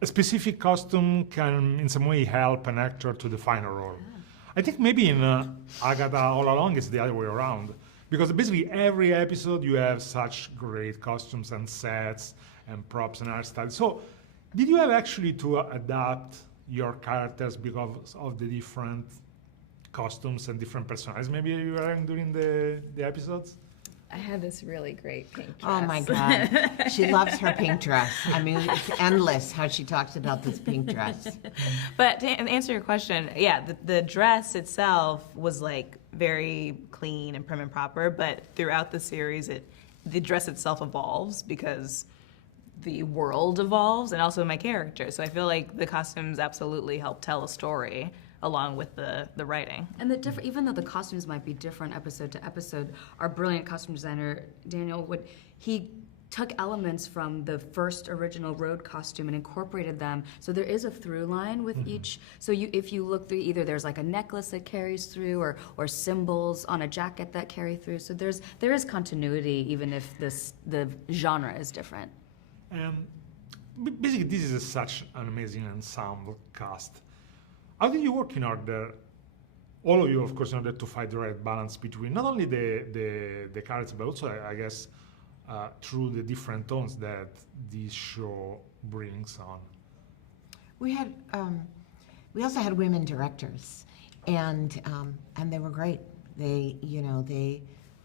a specific costume can in some way help an actor to define a role. I think maybe in Agatha All Along it's the other way around. Because basically every episode you have such great costumes and sets and props and hairstyles. So did you have actually to adapt your characters because of the different costumes and different personalities maybe you were wearing during the episodes? I had this really great pink dress. Oh my God. She loves her pink dress. I mean, it's endless how she talks about this pink dress. But to answer your question, yeah, the dress itself was like very clean and prim and proper, but throughout the series, the dress itself evolves because the world evolves and also my character. So I feel like the costumes absolutely help tell a story along with the writing. And even though the costumes might be different episode to episode, our brilliant costume designer, Daniel, he took elements from the first original road costume and incorporated them. So there is a through line with each. So if you look through, either there's like a necklace that carries through or symbols on a jacket that carry through. So there is continuity even if the genre is different. Basically, this is such an amazing ensemble cast. How did you work in order, all of you, of course, in order to find the right balance between not only the characters, but also, I guess, through the different tones that this show brings on? We had, we also had women directors, and they were great. They,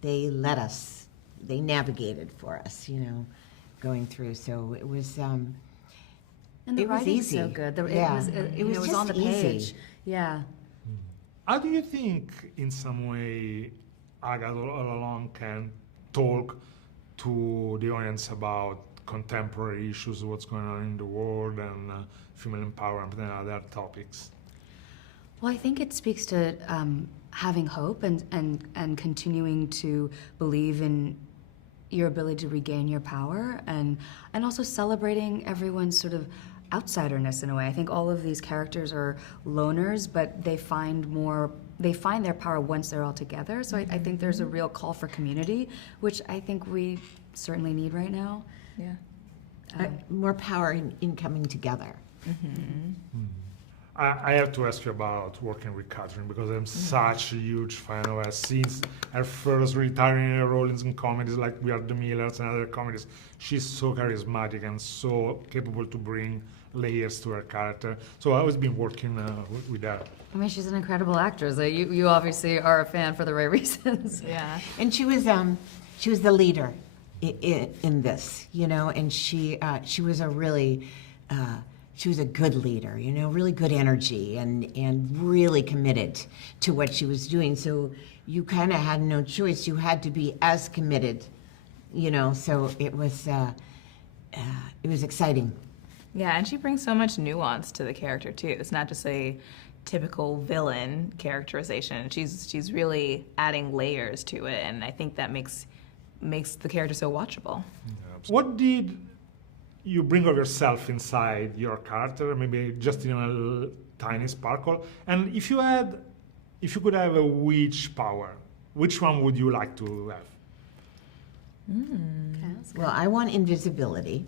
they led us, they navigated for us, going through. So it was. And the writing's so good. It was just on the page. Yeah. How do you think, in some way, Agatha All Along can talk to the audience about contemporary issues, what's going on in the world, and female empowerment and other topics? Well, I think it speaks to having hope and continuing to believe in your ability to regain your power, and also celebrating everyone's sort of outsiderness in a way. I think all of these characters are loners, but they find their power once they're all together. So I think there's a real call for community, which I think we certainly need right now. Yeah. More power in coming together. I have to ask you about working with Catherine, because I'm such a huge fan of her. Since her first retiring role in some comedies like We Are the Millers and other comedies, she's so charismatic and so capable to bring layers to her character. So I've always been working with her. I mean, she's an incredible actress. You obviously are a fan for the right reasons. Yeah. And she was the leader in this, and she was a really. She was a good leader, really good energy and really committed to what she was doing. So you kind of had no choice. You had to be as committed, so it was exciting. Yeah, and she brings so much nuance to the character too. It's not just a typical villain characterization. She's really adding layers to it, and I think that makes the character so watchable. Yeah. What did you bring of yourself inside your character, maybe just in a tiny sparkle? And if you could have a witch power, which one would you like to have? Well, I want invisibility.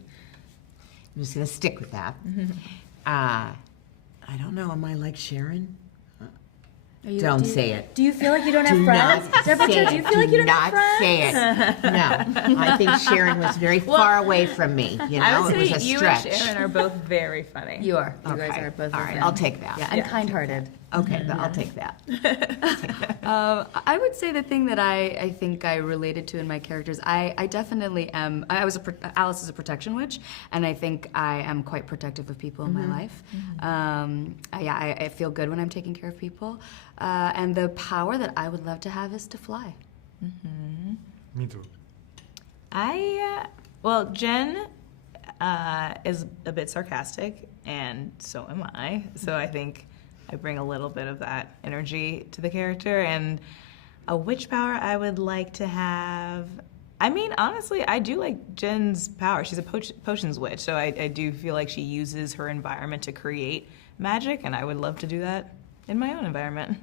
I'm just going to stick with that. I don't know, am I like Sharon? Don't say it. Do you feel like you don't have friends? Debra Jo, do you feel like you don't have friends? Do not say it. No. I think Sharon was very far away from me. I would it was say a you stretch. and Sharon are both very funny. You are. You Okay. guys are both. All right, very I'll funny. take that. Yeah, and kind-hearted. Okay, I'll take that. I would say the thing that I think I related to in my characters, I definitely am. Alice is a protection witch, and I think I am quite protective of people in my life. I feel good when I'm taking care of people, and the power that I would love to have is to fly. Me too. Well, Jen is a bit sarcastic, and so am I. So I think I bring a little bit of that energy to the character. And a witch power I would like to have, I mean, honestly, I do like Jen's power. She's a potions witch, so I do feel like she uses her environment to create magic, and I would love to do that in my own environment.